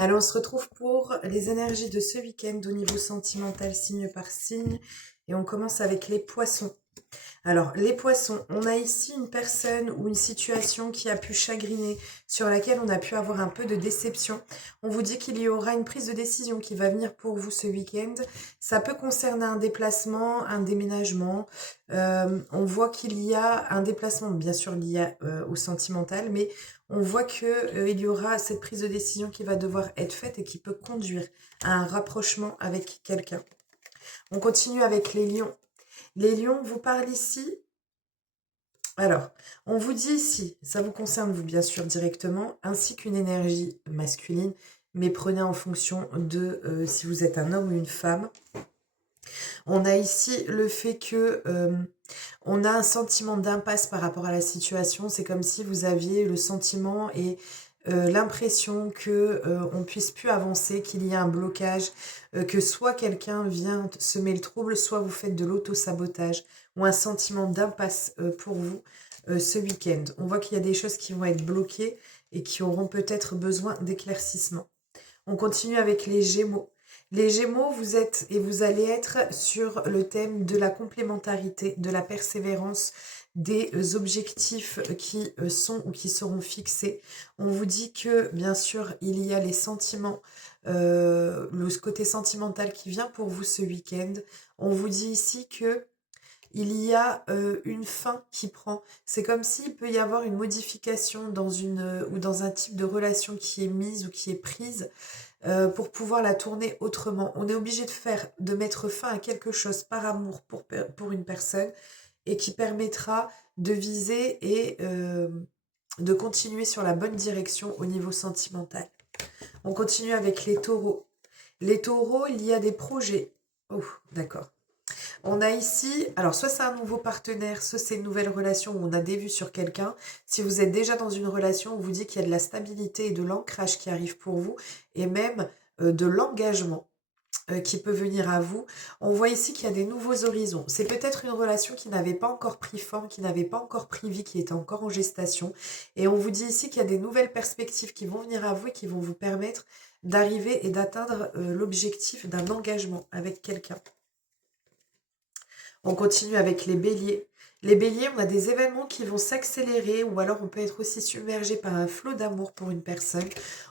Allez, on se retrouve pour les énergies de ce week-end au niveau sentimental, signe par signe. Et on commence avec les poissons. Alors, les poissons, on a ici une personne ou une situation qui a pu chagriner, sur laquelle on a pu avoir un peu de déception. On vous dit qu'il y aura une prise de décision qui va venir pour vous ce week-end. Ça peut concerner un déplacement, un déménagement. On voit qu'il y a un déplacement, bien sûr lié au sentimental, mais on voit que il y aura cette prise de décision qui va devoir être faite et qui peut conduire à un rapprochement avec quelqu'un. On continue avec les lions. Les lions vous parlent ici. Alors, on vous dit ici, ça vous concerne vous bien sûr directement, ainsi qu'une énergie masculine, mais prenez en fonction de si vous êtes un homme ou une femme. On a ici le fait que on a un sentiment d'impasse par rapport à la situation. C'est comme si vous aviez le sentiment et l'impression que on puisse plus avancer, qu'il y a un blocage, que soit quelqu'un vient semer le trouble, soit vous faites de l'auto-sabotage ou un sentiment d'impasse pour vous ce week-end. On voit qu'il y a des choses qui vont être bloquées et qui auront peut-être besoin d'éclaircissement. On continue avec les Gémeaux. Les Gémeaux, vous êtes et vous allez être sur le thème de la complémentarité, de la persévérance, des objectifs qui sont ou qui seront fixés. On vous dit que, bien sûr, il y a les sentiments, le côté sentimental qui vient pour vous ce week-end. On vous dit ici que il y a une fin qui prend. C'est comme s'il peut y avoir une modification dans une ou dans un type de relation qui est mise ou qui est prise pour pouvoir la tourner autrement. On est obligé de mettre fin à quelque chose par amour pour une personne et qui permettra de viser et de continuer sur la bonne direction au niveau sentimental. On continue avec les taureaux. Les taureaux, il y a des projets. Oh, d'accord. On a ici, alors soit c'est un nouveau partenaire, soit c'est une nouvelle relation où on a des vues sur quelqu'un. Si vous êtes déjà dans une relation, on vous dit qu'il y a de la stabilité et de l'ancrage qui arrive pour vous, et même de l'engagement qui peut venir à vous. On voit ici qu'il y a des nouveaux horizons. C'est peut-être une relation qui n'avait pas encore pris forme, qui n'avait pas encore pris vie, qui était encore en gestation. Et on vous dit ici qu'il y a des nouvelles perspectives qui vont venir à vous et qui vont vous permettre d'arriver et d'atteindre l'objectif d'un engagement avec quelqu'un. On continue avec les béliers. Les béliers, on a des événements qui vont s'accélérer ou alors on peut être aussi submergé par un flot d'amour pour une personne.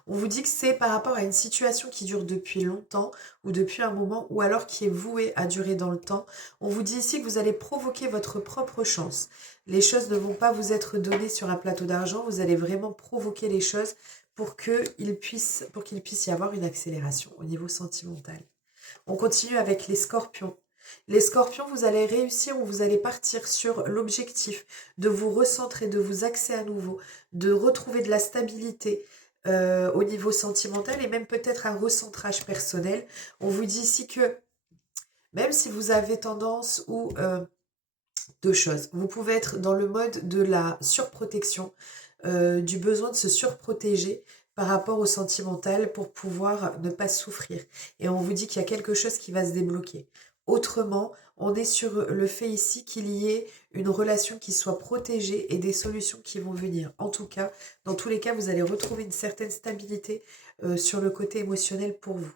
On vous dit que c'est par rapport à une situation qui dure depuis longtemps ou depuis un moment ou alors qui est vouée à durer dans le temps. On vous dit ici que vous allez provoquer votre propre chance. Les choses ne vont pas vous être données sur un plateau d'argent, vous allez vraiment provoquer les choses pour qu'il puisse y avoir une accélération au niveau sentimental. On continue avec les scorpions. Les scorpions, vous allez réussir ou vous allez partir sur l'objectif de vous recentrer, de vous axer à nouveau, de retrouver de la stabilité au niveau sentimental et même peut-être un recentrage personnel. On vous dit ici que même si vous avez tendance ou deux choses, vous pouvez être dans le mode de la surprotection, du besoin de se surprotéger par rapport au sentimental pour pouvoir ne pas souffrir. Et on vous dit qu'il y a quelque chose qui va se débloquer. Autrement, on est sur le fait ici qu'il y ait une relation qui soit protégée et des solutions qui vont venir. En tout cas, dans tous les cas, vous allez retrouver une certaine stabilité sur le côté émotionnel pour vous.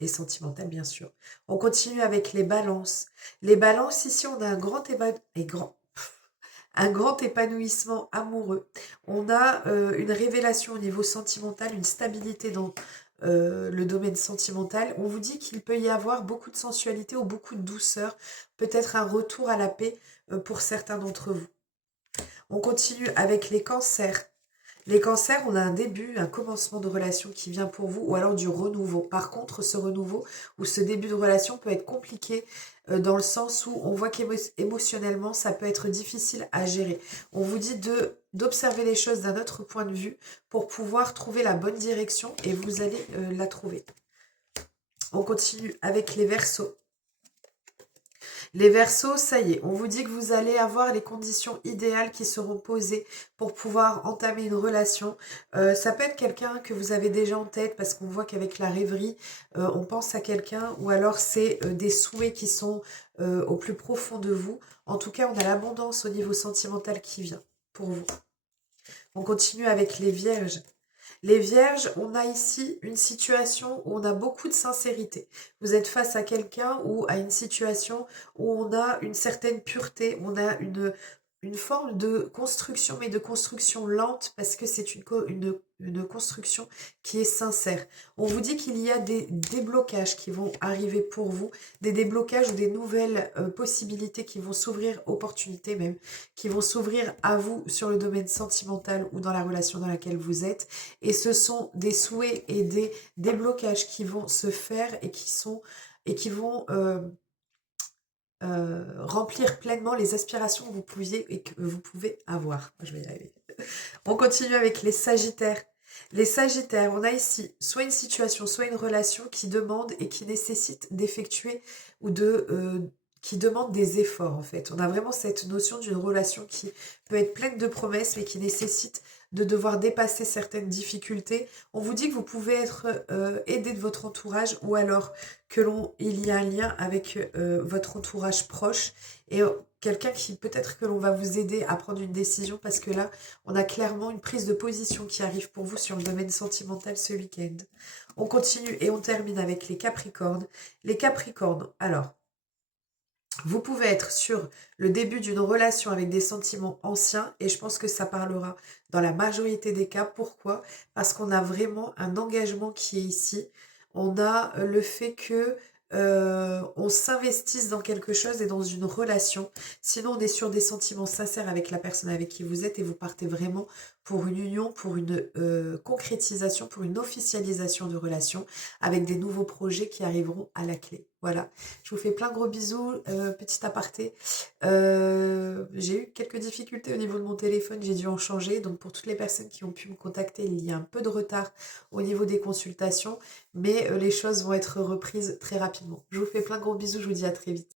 Et sentimental, bien sûr. On continue avec les balances. Les balances, ici, on a un grand épanouissement amoureux. On a une révélation au niveau sentimental, une stabilité dans le domaine sentimental. On vous dit qu'il peut y avoir beaucoup de sensualité ou beaucoup de douceur, peut-être un retour à la paix pour certains d'entre vous. On continue avec les cancers. Les cancers, on a un début, un commencement de relation qui vient pour vous ou alors du renouveau. Par contre, ce renouveau ou ce début de relation peut être compliqué dans le sens où on voit qu'émotionnellement, ça peut être difficile à gérer. On vous dit d'observer les choses d'un autre point de vue pour pouvoir trouver la bonne direction et vous allez la trouver. On continue avec les Verseaux. Les Verseaux, ça y est, on vous dit que vous allez avoir les conditions idéales qui seront posées pour pouvoir entamer une relation. Ça peut être quelqu'un que vous avez déjà en tête parce qu'on voit qu'avec la rêverie, on pense à quelqu'un ou alors c'est des souhaits qui sont au plus profond de vous. En tout cas, on a l'abondance au niveau sentimental qui vient pour vous. On continue avec les Vierges. Les vierges, on a ici une situation où on a beaucoup de sincérité. Vous êtes face à quelqu'un ou à une situation où on a une certaine pureté, on a une forme de construction, mais de construction lente parce que c'est une construction qui est sincère. On vous dit qu'il y a des déblocages qui vont arriver pour vous, des déblocages ou des nouvelles possibilités qui vont s'ouvrir, opportunités même, qui vont s'ouvrir à vous sur le domaine sentimental ou dans la relation dans laquelle vous êtes. Et ce sont des souhaits et des déblocages qui vont se faire et qui vont remplir pleinement les aspirations que vous pouviez et que vous pouvez avoir. Je vais y arriver. On continue avec les Sagittaires. Les Sagittaires, on a ici soit une situation, soit une relation qui demande et qui nécessite d'effectuer ou qui demande des efforts en fait. On a vraiment cette notion d'une relation qui peut être pleine de promesses mais qui nécessite de devoir dépasser certaines difficultés. On vous dit que vous pouvez être aidé de votre entourage ou alors il y a un lien avec votre entourage proche et quelqu'un qui peut-être que l'on va vous aider à prendre une décision parce que là, on a clairement une prise de position qui arrive pour vous sur le domaine sentimental ce week-end. On continue et on termine avec les Capricornes. Les Capricornes, alors, vous pouvez être sur le début d'une relation avec des sentiments anciens et je pense que ça parlera dans la majorité des cas. Pourquoi? Parce qu'on a vraiment un engagement qui est ici. On a le fait que on s'investisse dans quelque chose et dans une relation. Sinon, on est sur des sentiments sincères avec la personne avec qui vous êtes et vous partez vraiment pour une union, pour une concrétisation, pour une officialisation de relation avec des nouveaux projets qui arriveront à la clé. Voilà. Je vous fais plein de gros bisous. Petit aparté. J'ai eu quelques difficultés au niveau de mon téléphone. J'ai dû en changer. Donc, pour toutes les personnes qui ont pu me contacter, il y a un peu de retard au niveau des consultations. Mais les choses vont être reprises très rapidement. Je vous fais plein de gros bisous. Je vous dis à très vite.